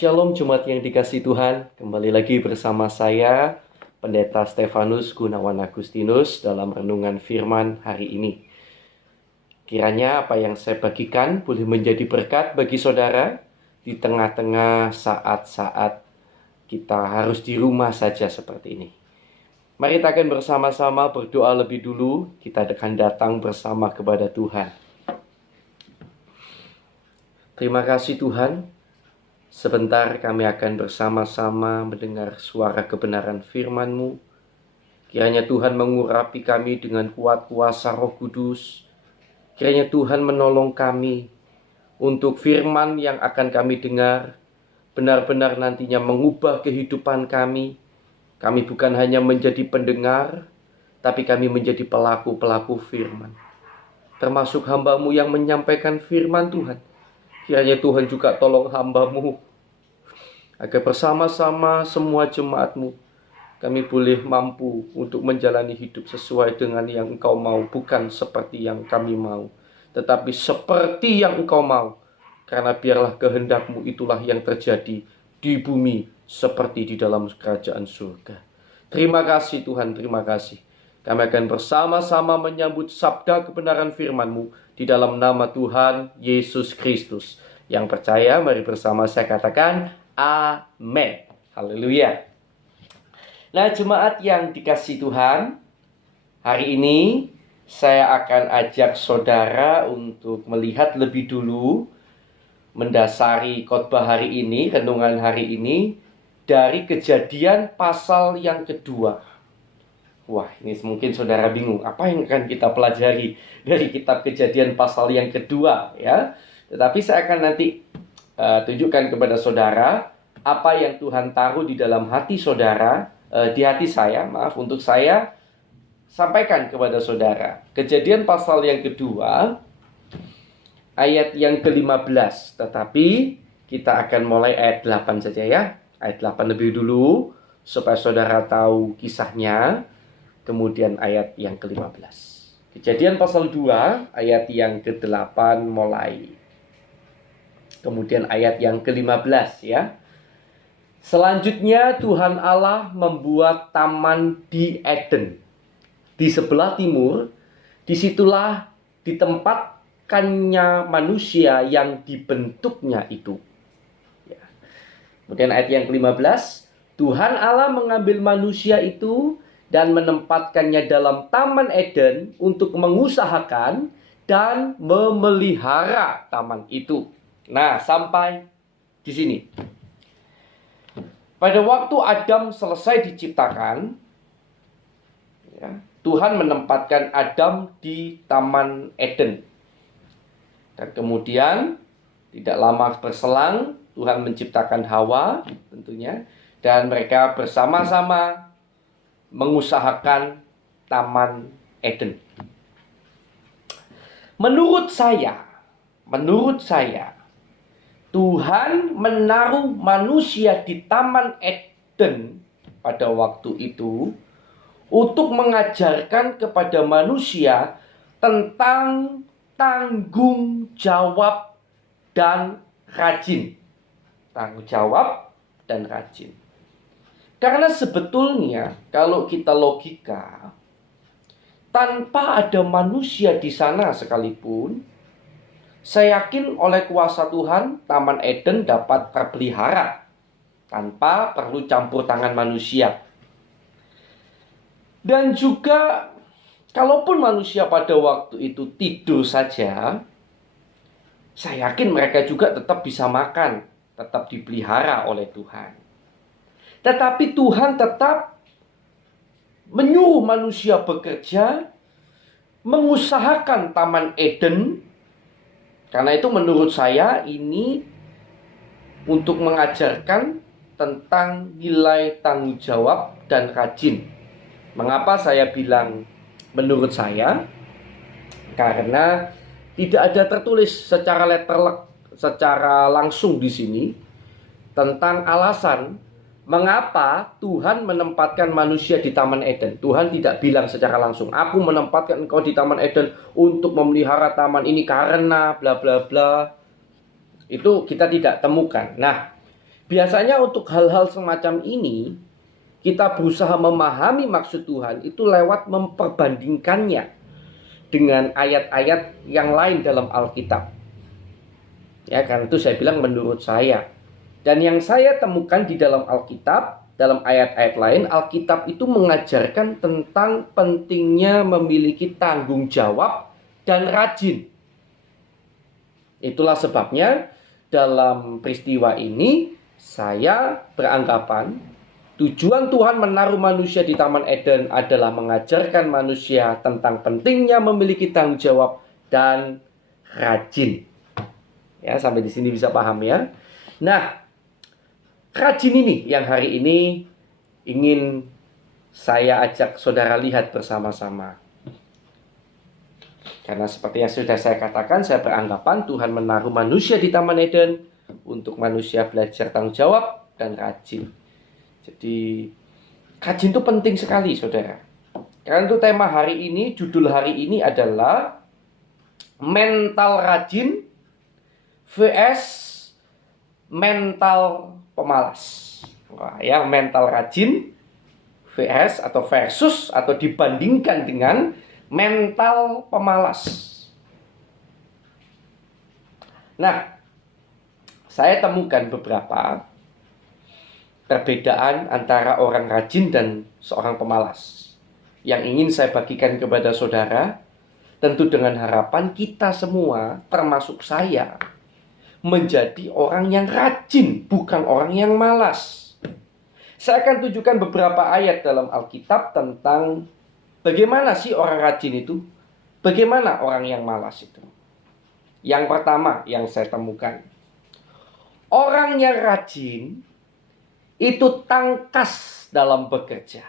Shalom Jemaat yang dikasihi Tuhan, kembali lagi bersama saya, Pendeta Stefanus Gunawan Agustinus dalam renungan firman hari ini. Kiranya apa yang saya bagikan boleh menjadi berkat bagi saudara di tengah-tengah saat-saat kita harus di rumah saja seperti ini. Mari kita akan bersama-sama berdoa lebih dulu, kita akan datang bersama kepada Tuhan. Terima kasih Tuhan. Sebentar kami akan bersama-sama mendengar suara kebenaran firman-Mu. Kiranya Tuhan mengurapi kami dengan kuat kuasa Roh Kudus. Kiranya Tuhan menolong kami untuk firman yang akan kami dengar benar-benar nantinya mengubah kehidupan kami. Kami bukan hanya menjadi pendengar, tapi kami menjadi pelaku-pelaku firman. Termasuk hamba-Mu yang menyampaikan firman Tuhan. Kiranya Tuhan juga tolong hamba-Mu agar bersama-sama semua jemaat-Mu kami boleh mampu untuk menjalani hidup sesuai dengan yang Engkau mau, bukan seperti yang kami mau, tetapi seperti yang Engkau mau. Karena biarlah kehendak-Mu itulah yang terjadi di bumi seperti di dalam kerajaan surga. Terima kasih Tuhan, terima kasih. Kami akan bersama-sama menyambut sabda kebenaran firman-Mu di dalam nama Tuhan Yesus Kristus. Yang percaya, mari bersama saya katakan, amin. Haleluya. Nah, jemaat yang dikasihi Tuhan, hari ini saya akan ajak saudara untuk melihat lebih dulu, mendasari khotbah hari ini, renungan hari ini, dari Kejadian pasal yang kedua. Wah, ini mungkin saudara bingung, apa yang akan kita pelajari dari kitab Kejadian pasal yang kedua, ya. Tetapi saya akan nanti tunjukkan kepada saudara apa yang Tuhan taruh di dalam hati saudara, di hati saya, untuk saya sampaikan kepada saudara. Kejadian pasal yang kedua, ayat yang ke-15. Tetapi kita akan mulai ayat 8 saja ya. Ayat 8 lebih dulu, supaya saudara tahu kisahnya. Kemudian ayat yang ke-15. Kejadian pasal 2, ayat yang ke-8 mulai. Kemudian ayat yang ke-15 ya. Selanjutnya Tuhan Allah membuat taman di Eden, di sebelah timur. Disitulah ditempatkannya manusia yang dibentuknya itu. Ya. Kemudian ayat yang ke-15. Tuhan Allah mengambil manusia itu dan menempatkannya dalam Taman Eden untuk mengusahakan dan memelihara taman itu. Nah, sampai di sini. Pada waktu Adam selesai diciptakan, ya, Tuhan menempatkan Adam di Taman Eden. Dan kemudian, tidak lama berselang, Tuhan menciptakan Hawa tentunya. Dan mereka bersama-sama mengusahakan Taman Eden. Menurut saya, Tuhan menaruh manusia di Taman Eden pada waktu itu untuk mengajarkan kepada manusia tentang tanggung jawab dan rajin. Tanggung jawab dan rajin. Karena sebetulnya kalau kita logika, tanpa ada manusia di sana sekalipun, saya yakin oleh kuasa Tuhan, Taman Eden dapat terpelihara tanpa perlu campur tangan manusia. Dan juga, kalaupun manusia pada waktu itu tidur saja, saya yakin mereka juga tetap bisa makan, tetap dipelihara oleh Tuhan. Tetapi Tuhan tetap menyuruh manusia bekerja, mengusahakan Taman Eden. Karena itu menurut saya ini untuk mengajarkan tentang nilai tanggung jawab dan rajin. Mengapa saya bilang menurut saya? Karena tidak ada tertulis secara secara langsung di sini tentang alasan mengapa Tuhan menempatkan manusia di Taman Eden. Tuhan tidak bilang secara langsung, aku menempatkan engkau di Taman Eden untuk memelihara taman ini karena bla bla bla. Itu kita tidak temukan. Nah, Biasanya untuk hal-hal semacam ini, kita berusaha memahami maksud Tuhan itu lewat memperbandingkannya dengan ayat-ayat yang lain dalam Alkitab. Ya, karena itu saya bilang menurut saya. Dan yang saya temukan di dalam Alkitab, dalam ayat-ayat lain, Alkitab itu mengajarkan tentang pentingnya memiliki tanggung jawab dan rajin. Itulah sebabnya dalam peristiwa ini saya beranggapan tujuan Tuhan menaruh manusia di Taman Eden adalah mengajarkan manusia tentang pentingnya memiliki tanggung jawab dan rajin. Ya, sampai di sini bisa paham ya. Nah, rajin ini yang hari ini ingin saya ajak saudara lihat bersama-sama. Karena seperti yang sudah saya katakan, saya beranggapan Tuhan menaruh manusia di Taman Eden untuk manusia belajar tanggung jawab dan rajin. Jadi, rajin itu penting sekali, saudara. Karena itu tema hari ini, judul hari ini adalah mental rajin vs mental pemalas. Wah, ya, mental rajin vs atau versus atau dibandingkan dengan mental pemalas. Nah, saya temukan beberapa perbedaan antara orang rajin dan seorang pemalas yang ingin saya bagikan kepada saudara, tentu dengan harapan kita semua, termasuk saya, menjadi orang yang rajin, bukan orang yang malas. Saya akan tunjukkan beberapa ayat dalam Alkitab tentang bagaimana sih orang rajin itu, bagaimana orang yang malas itu. Yang pertama yang saya temukan, orang yang rajin itu tangkas dalam bekerja.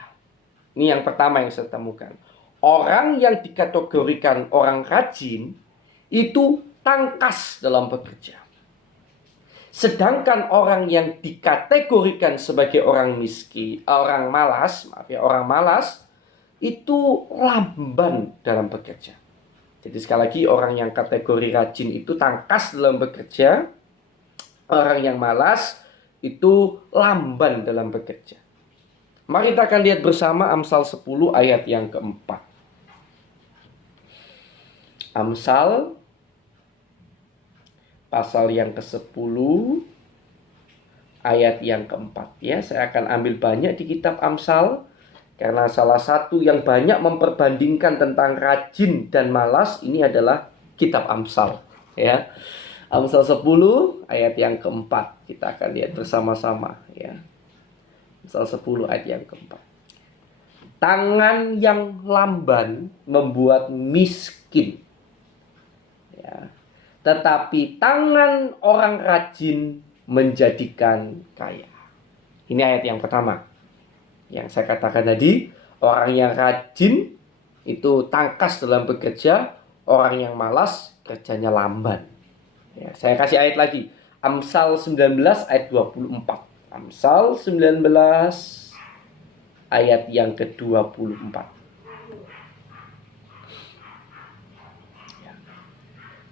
Ini yang pertama yang saya temukan. Orang yang dikategorikan orang rajin itu tangkas dalam bekerja. Sedangkan orang yang dikategorikan sebagai orang miskin, orang malas itu lamban dalam bekerja. Jadi sekali lagi, orang yang kategori rajin itu tangkas dalam bekerja. Orang yang malas itu lamban dalam bekerja. Mari kita akan lihat bersama Amsal 10 ayat yang keempat. Amsal pasal yang ke-10 ayat yang keempat. Ya, saya akan ambil banyak di kitab Amsal karena salah satu yang banyak memperbandingkan tentang rajin dan malas ini adalah kitab Amsal. Ya. Amsal 10 ayat yang keempat. Kita akan lihat bersama-sama ya. Amsal 10 ayat yang keempat. Tangan yang lamban membuat miskin. Ya. Tetapi tangan orang rajin menjadikan kaya. Ini ayat yang pertama. Yang saya katakan tadi, orang yang rajin itu tangkas dalam bekerja, orang yang malas kerjanya lamban. Ya, saya kasih ayat lagi. Amsal 19 ayat 24. Amsal 19 ayat yang ke-24. Ya.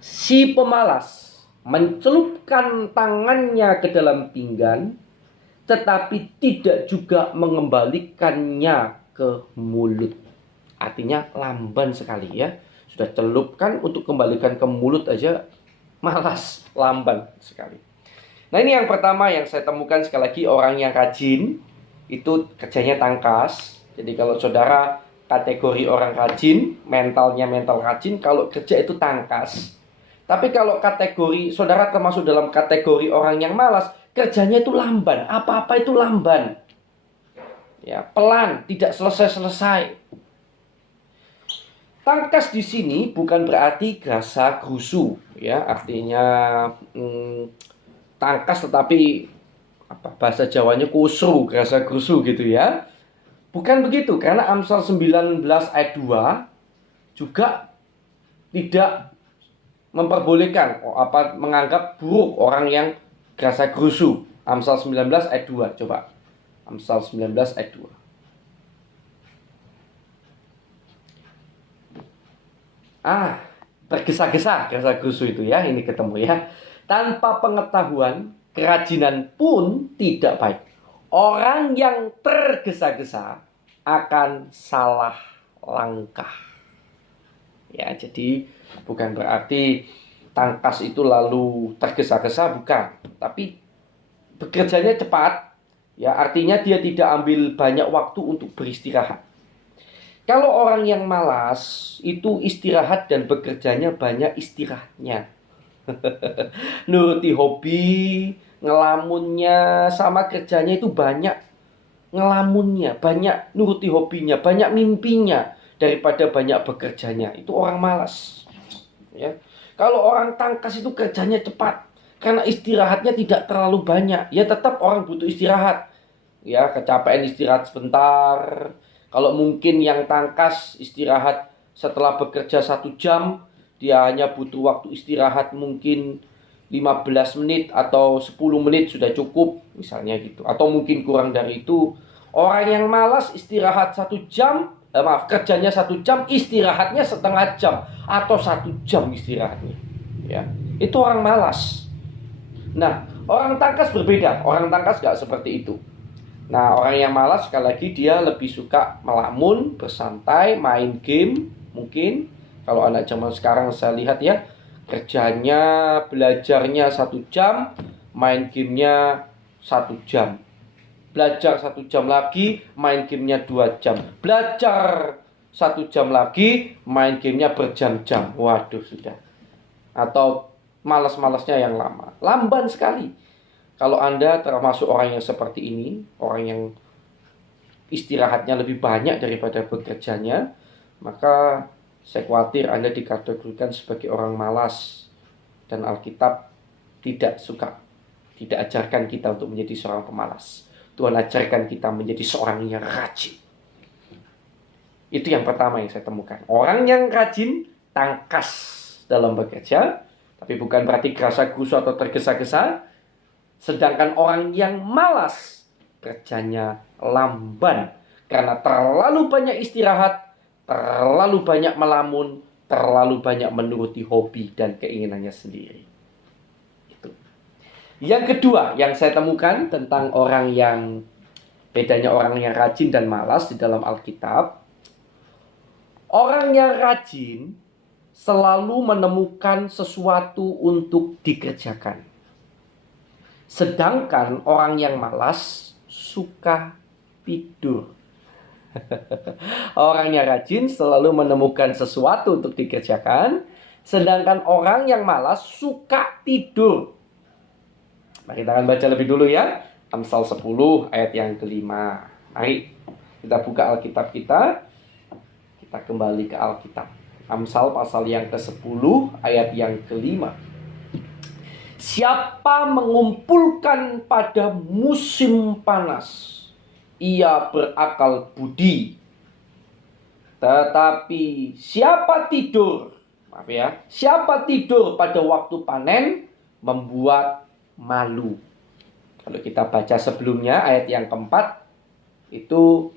Si pemalas mencelupkan tangannya ke dalam pinggan, tetapi tidak juga mengembalikannya ke mulut. Artinya lamban sekali ya. Sudah celupkan, untuk kembalikan ke mulut aja malas, lamban sekali. Nah, ini yang pertama yang saya temukan. Sekali lagi, orang yang rajin itu kerjanya tangkas. Jadi kalau saudara kategori orang rajin, mentalnya mental rajin, kalau kerja itu tangkas. Tapi kalau kategori saudara termasuk dalam kategori orang yang malas, kerjanya itu lamban, apa-apa itu lamban. Ya, pelan, tidak selesai-selesai. Tangkas di sini bukan berarti gerasa gerusu, ya, artinya tangkas tetapi bahasa Jawanya kusru, gerasa gerusu gitu ya. Bukan begitu, karena Amsal 19 ayat 2 juga tidak memperbolehkan menganggap buruk orang yang gerasa gerusu. Amsal 19 ayat 2, coba. Amsal 19 ayat 2. Tergesa-gesa gerasa gerusu itu ya, ini ketemu ya. Tanpa pengetahuan kerajinan pun tidak baik. Orang yang tergesa-gesa akan salah langkah. Ya, jadi bukan berarti tangkas itu lalu tergesa-gesa, bukan. Tapi bekerjanya cepat, ya artinya dia tidak ambil banyak waktu untuk beristirahat. Kalau orang yang malas itu istirahat dan bekerjanya banyak istirahatnya. Nuruti hobi, ngelamunnya sama kerjanya itu banyak ngelamunnya, banyak nuruti hobinya, banyak mimpinya daripada banyak bekerjanya. Itu orang malas. Ya. Kalau orang tangkas itu kerjanya cepat karena istirahatnya tidak terlalu banyak. Ya tetap orang butuh istirahat. Ya, kecapean istirahat sebentar. Kalau mungkin yang tangkas istirahat setelah bekerja 1 jam, dia hanya butuh waktu istirahat mungkin 15 menit atau 10 menit sudah cukup, misalnya gitu. Atau mungkin kurang dari itu. Orang yang malas istirahat 1 jam, kerjanya 1 jam, istirahatnya setengah jam atau 1 jam istirahatnya. Ya, itu orang malas. Nah, orang tangkas berbeda. Orang tangkas gak seperti itu. Nah, orang yang malas sekali lagi dia lebih suka melamun, bersantai, main game. Mungkin kalau anak zaman sekarang saya lihat ya, kerjanya, belajarnya 1 jam, main gamenya 1 jam. Belajar 1 jam lagi, main gamenya 2 jam. Belajar 1 jam lagi, main gamenya berjam-jam. Waduh, sudah. Atau malas-malasnya yang lama. Lamban sekali. Kalau Anda termasuk orang yang seperti ini, orang yang istirahatnya lebih banyak daripada bekerjanya, maka saya khawatir Anda dikategorikan sebagai orang malas. Dan Alkitab tidak ajarkan kita untuk menjadi seorang pemalas. Tuhan ajarkan kita menjadi seorang yang rajin. Itu yang pertama yang saya temukan. Orang yang rajin, tangkas dalam bekerja, tapi bukan berarti gerasa-gerusu atau tergesa-gesa. Sedangkan orang yang malas, kerjanya lamban. Karena terlalu banyak istirahat, terlalu banyak melamun, terlalu banyak menuruti hobi dan keinginannya sendiri. Itu. Yang kedua yang saya temukan tentang bedanya orang yang rajin dan malas di dalam Alkitab. Orang yang rajin selalu menemukan sesuatu untuk dikerjakan. Sedangkan orang yang malas suka tidur. Orang yang rajin selalu menemukan sesuatu untuk dikerjakan. Sedangkan orang yang malas suka tidur. Mari kita akan baca lebih dulu ya. Amsal 10 ayat yang kelima. Mari kita buka Alkitab kita. Kita kembali ke Alkitab. Amsal pasal yang ke-10 ayat yang kelima. Siapa mengumpulkan pada musim panas, ia berakal budi. Tetapi siapa tidur pada waktu panen, membuat malu. Kalau kita baca sebelumnya ayat yang keempat, itu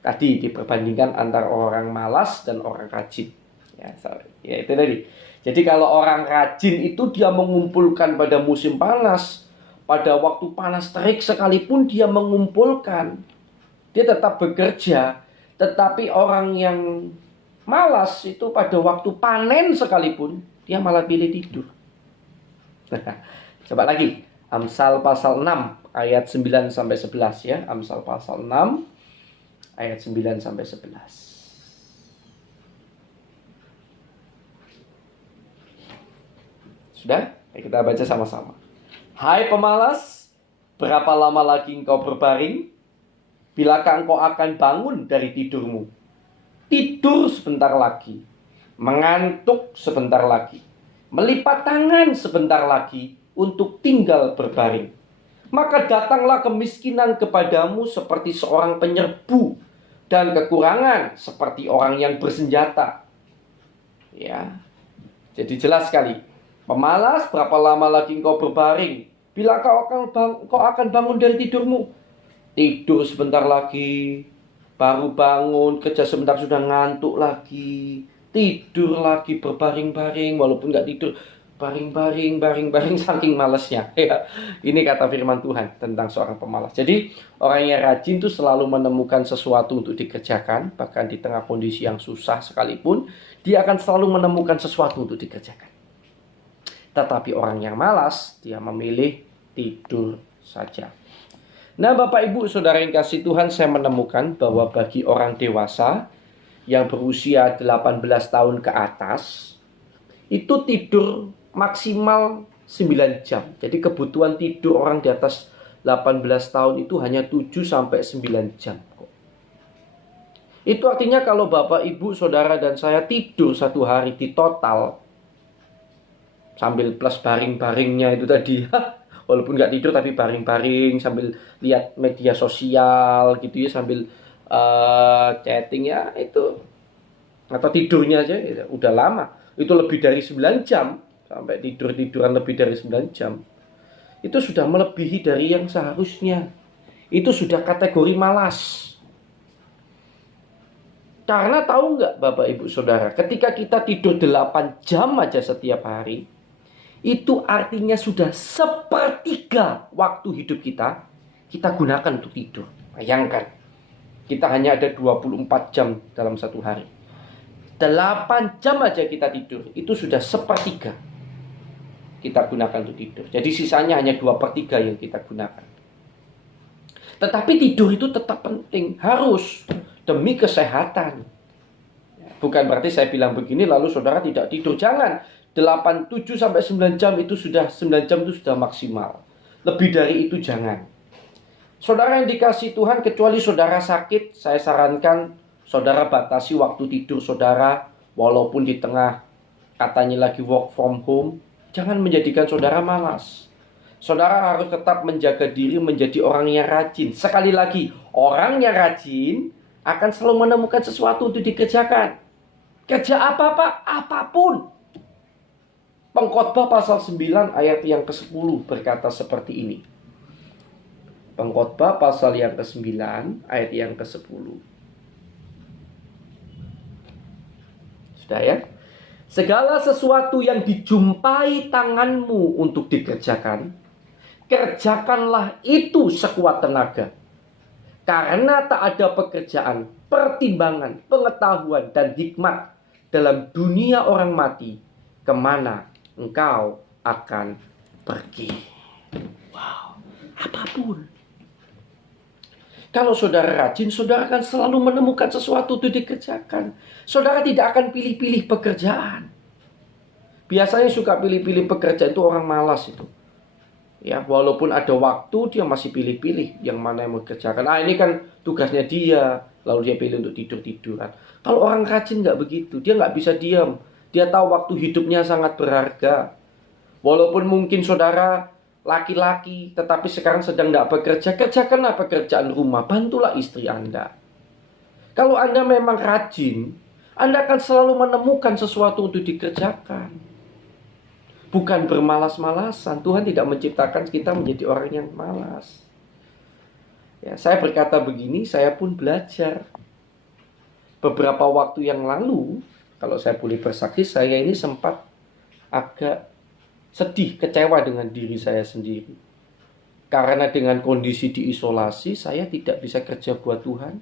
tadi diperbandingkan antara orang malas dan orang rajin. Ya itu tadi. Jadi kalau orang rajin itu dia mengumpulkan pada musim panas, pada waktu panas terik sekalipun dia mengumpulkan. Dia tetap bekerja. Tetapi orang yang malas itu pada waktu panen sekalipun, dia malah pilih tidur. Coba lagi. Amsal pasal 6 ayat 9-11 ya. Amsal pasal 6 ayat 9-11. Sudah? Kita baca sama-sama. Hai pemalas, berapa lama lagi engkau berbaring? Bilakah engkau akan bangun dari tidurmu? Tidur sebentar lagi, mengantuk sebentar lagi, melipat tangan sebentar lagi untuk tinggal berbaring. Maka datanglah kemiskinan kepadamu seperti seorang penyerbu, dan kekurangan seperti orang yang bersenjata. Ya, jadi jelas sekali. Pemalas, berapa lama lagi engkau berbaring? Bila kau akan bangun dari tidurmu? Tidur sebentar lagi, baru bangun, kerja sebentar sudah ngantuk lagi. Tidur lagi, berbaring-baring, walaupun gak tidur. baring saking malesnya. Ya, ini kata firman Tuhan tentang seorang pemalas. Jadi orang yang rajin itu selalu menemukan sesuatu untuk dikerjakan. Bahkan di tengah kondisi yang susah sekalipun, dia akan selalu menemukan sesuatu untuk dikerjakan. Tetapi orang yang malas, dia memilih tidur saja. Nah, Bapak Ibu Saudara yang kasih Tuhan, saya menemukan bahwa bagi orang dewasa yang berusia 18 tahun ke atas, itu tidur maksimal 9 jam. Jadi kebutuhan tidur orang di atas 18 tahun itu hanya 7-9 jam kok. Itu artinya kalau Bapak, Ibu, Saudara, dan saya tidur satu hari di total, sambil plus baring-baringnya itu tadi, walaupun nggak tidur tapi baring-baring sambil lihat media sosial gitu ya, sambil chatting ya itu, atau tidurnya aja ya, udah lama. Itu lebih dari 9 jam. Sampai tiduran lebih dari 9 jam. Itu sudah melebihi dari yang seharusnya. Itu sudah kategori malas. Karena tahu nggak Bapak Ibu Saudara, ketika kita tidur 8 jam aja setiap hari, itu artinya sudah sepertiga waktu hidup kita gunakan untuk tidur. Bayangkan, kita hanya ada 24 jam dalam satu hari. 8 jam aja kita tidur, itu sudah sepertiga kita gunakan untuk tidur. Jadi sisanya hanya 2/3 yang kita gunakan. Tetapi tidur itu tetap penting, harus, demi kesehatan. Bukan berarti saya bilang begini lalu saudara tidak tidur. Jangan. 7-9 jam itu sudah, 9 jam itu sudah maksimal. Lebih dari itu jangan. Saudara yang dikasih Tuhan, kecuali saudara sakit, saya sarankan saudara batasi waktu tidur saudara. Walaupun di tengah katanya lagi work from home, jangan menjadikan saudara malas. Saudara harus tetap menjaga diri menjadi orang yang rajin. Sekali lagi, orang yang rajin akan selalu menemukan sesuatu untuk dikerjakan. Kerja apa-apa, apapun. Pengkhotbah pasal 9 ayat yang ke-10 berkata seperti ini. Pengkhotbah pasal yang ke-9 ayat yang ke-10. Sudah ya? Segala sesuatu yang dijumpai tanganmu untuk dikerjakan, kerjakanlah itu sekuat tenaga. Karena tak ada pekerjaan, pertimbangan, pengetahuan, dan hikmat dalam dunia orang mati, kemana engkau akan pergi. Wow, apapun. Kalau saudara rajin, saudara akan selalu menemukan sesuatu untuk dikerjakan. Saudara tidak akan pilih-pilih pekerjaan. Biasanya suka pilih-pilih pekerjaan itu orang malas itu. Ya, walaupun ada waktu dia masih pilih-pilih yang mana yang mau kerjakan. Ah, ini kan tugasnya dia, lalu dia pilih untuk tidur-tiduran. Kalau orang rajin nggak begitu, dia nggak bisa diam. Dia tahu waktu hidupnya sangat berharga. Walaupun mungkin saudara laki-laki, tetapi sekarang sedang tidak bekerja, kerjakanlah pekerjaan rumah, bantulah istri Anda. Kalau Anda memang rajin, Anda akan selalu menemukan sesuatu untuk dikerjakan. Bukan bermalas-malasan. Tuhan tidak menciptakan kita menjadi orang yang malas. Ya, saya berkata begini, saya pun belajar. Beberapa waktu yang lalu, kalau saya boleh bersaksi, saya ini sempat agak sedih, kecewa dengan diri saya sendiri. Karena dengan kondisi diisolasi, saya tidak bisa kerja buat Tuhan.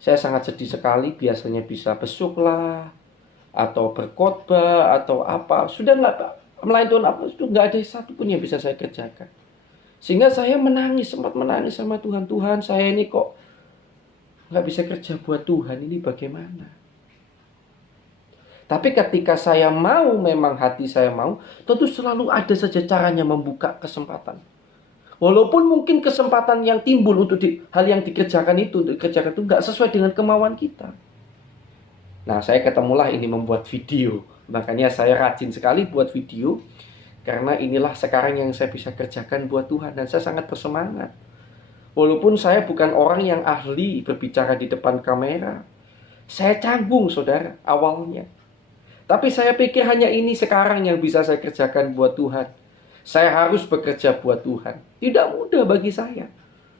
Saya sangat sedih sekali, biasanya bisa besuklah, atau berkhotbah, atau apa. Sudah nggak melayani Tuhan apa, sudah nggak ada satupun yang bisa saya kerjakan. Sehingga saya menangis, sempat menangis sama Tuhan. Tuhan, saya ini kok nggak bisa kerja buat Tuhan, ini bagaimana? Tapi ketika saya mau, memang hati saya mau, tentu selalu ada saja caranya membuka kesempatan. Walaupun mungkin kesempatan yang timbul untuk hal yang dikerjakan itu, nggak sesuai dengan kemauan kita. Nah, saya ketemulah ini membuat video. Makanya saya rajin sekali buat video. Karena inilah sekarang yang saya bisa kerjakan buat Tuhan. Dan saya sangat bersemangat. Walaupun saya bukan orang yang ahli berbicara di depan kamera. Saya canggung, saudara, awalnya. Tapi saya pikir hanya ini sekarang yang bisa saya kerjakan buat Tuhan. Saya harus bekerja buat Tuhan. Tidak mudah bagi saya.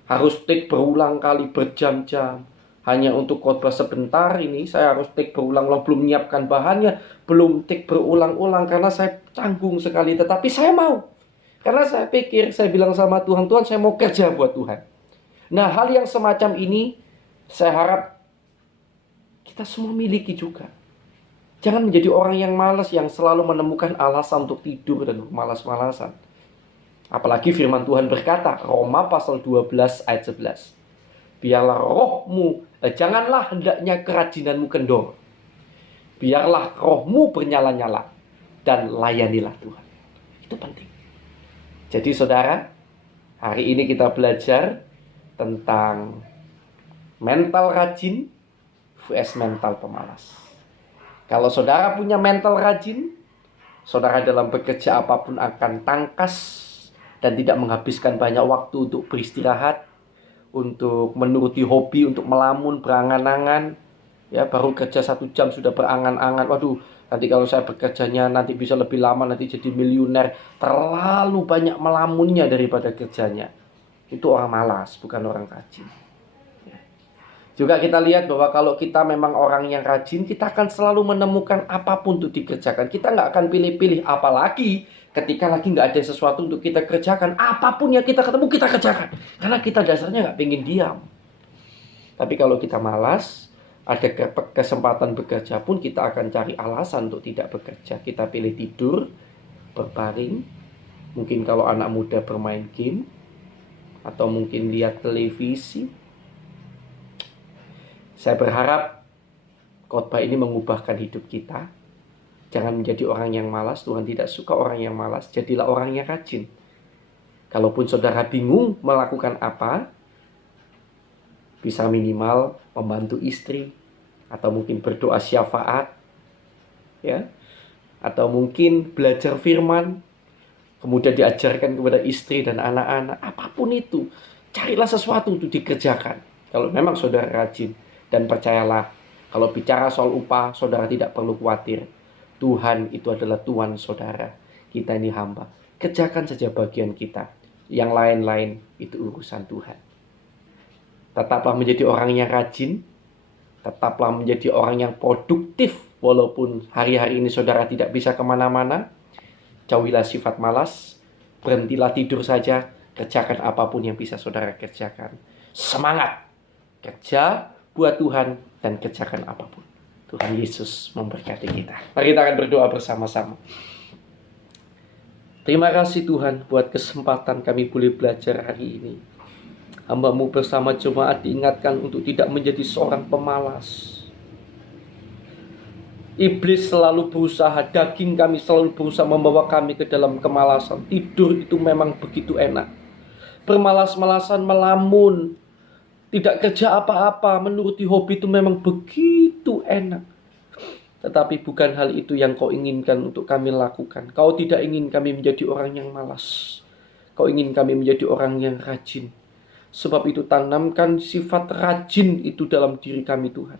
Harus take berulang kali berjam-jam. Hanya untuk khotbah sebentar ini saya harus take berulang-ulang. Belum menyiapkan bahannya. Belum take berulang-ulang. Karena saya canggung sekali, tetapi saya mau. Karena saya pikir, saya bilang sama Tuhan, Tuhan saya mau kerja buat Tuhan. Nah, hal yang semacam ini saya harap kita semua miliki juga. Jangan menjadi orang yang malas, yang selalu menemukan alasan untuk tidur dan malas-malasan. Apalagi firman Tuhan berkata, Roma pasal 12 ayat 11. Biarlah rohmu, janganlah hendaknya kerajinanmu kendor. Biarlah rohmu bernyala-nyala dan layanilah Tuhan. Itu penting. Jadi saudara, hari ini kita belajar tentang mental rajin vs mental pemalas. Kalau saudara punya mental rajin, saudara dalam bekerja apapun akan tangkas dan tidak menghabiskan banyak waktu untuk beristirahat, untuk menuruti hobi, untuk melamun, berangan-angan. Ya, baru kerja 1 jam sudah berangan-angan. Waduh, nanti kalau saya bekerjanya nanti bisa lebih lama, nanti jadi miliuner. Terlalu banyak melamunnya daripada kerjanya. Itu orang malas, bukan orang rajin. Juga kita lihat bahwa kalau kita memang orang yang rajin, kita akan selalu menemukan apapun untuk dikerjakan. Kita nggak akan pilih-pilih, apalagi ketika lagi nggak ada sesuatu untuk kita kerjakan. Apapun yang kita ketemu, kita kerjakan. Karena kita dasarnya nggak pengen diam. Tapi kalau kita malas, ada kesempatan bekerja pun kita akan cari alasan untuk tidak bekerja. Kita pilih tidur, berbaring. Mungkin kalau anak muda bermain game, atau mungkin lihat televisi. Saya berharap khotbah ini mengubahkan hidup kita. Jangan menjadi orang yang malas. Tuhan tidak suka orang yang malas. Jadilah orang yang rajin. Kalaupun saudara bingung melakukan apa, bisa minimal membantu istri, atau mungkin berdoa syafaat, ya, atau mungkin belajar firman, kemudian diajarkan kepada istri dan anak-anak. Apapun itu, carilah sesuatu untuk dikerjakan. Kalau memang saudara rajin. Dan percayalah, kalau bicara soal upah, saudara tidak perlu khawatir. Tuhan itu adalah Tuhan saudara. Kita ini hamba. Kerjakan saja bagian kita. Yang lain-lain itu urusan Tuhan. Tetaplah menjadi orang yang rajin. Tetaplah menjadi orang yang produktif. Walaupun hari-hari ini saudara tidak bisa kemana-mana. Jauhilah sifat malas. Berhentilah tidur saja. Kerjakan apapun yang bisa saudara kerjakan. Semangat. Kerja buat Tuhan dan kerjakan apapun. Tuhan Yesus memberkati kita. Mari kita akan berdoa bersama-sama. Terima kasih Tuhan buat kesempatan kami boleh belajar hari ini. Hamba-Mu bersama jemaat diingatkan untuk tidak menjadi seorang pemalas. Iblis selalu berusaha, daging kami selalu berusaha membawa kami ke dalam kemalasan. Tidur itu memang begitu enak. Bermalas-malasan, melamun, tidak kerja apa-apa, menuruti hobi itu memang begitu enak. Tetapi bukan hal itu yang Kau inginkan untuk kami lakukan. Kau tidak ingin kami menjadi orang yang malas. Kau ingin kami menjadi orang yang rajin. Sebab itu tanamkan sifat rajin itu dalam diri kami Tuhan.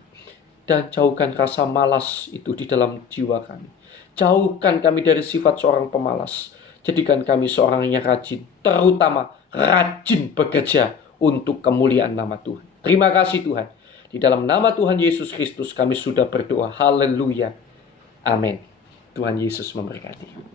Dan jauhkan rasa malas itu di dalam jiwa kami. Jauhkan kami dari sifat seorang pemalas. Jadikan kami seorang yang rajin. Terutama rajin bekerja untuk kemuliaan nama Tuhan. Terima kasih Tuhan. Di dalam nama Tuhan Yesus Kristus kami sudah berdoa. Haleluya. Amin. Tuhan Yesus memberkati.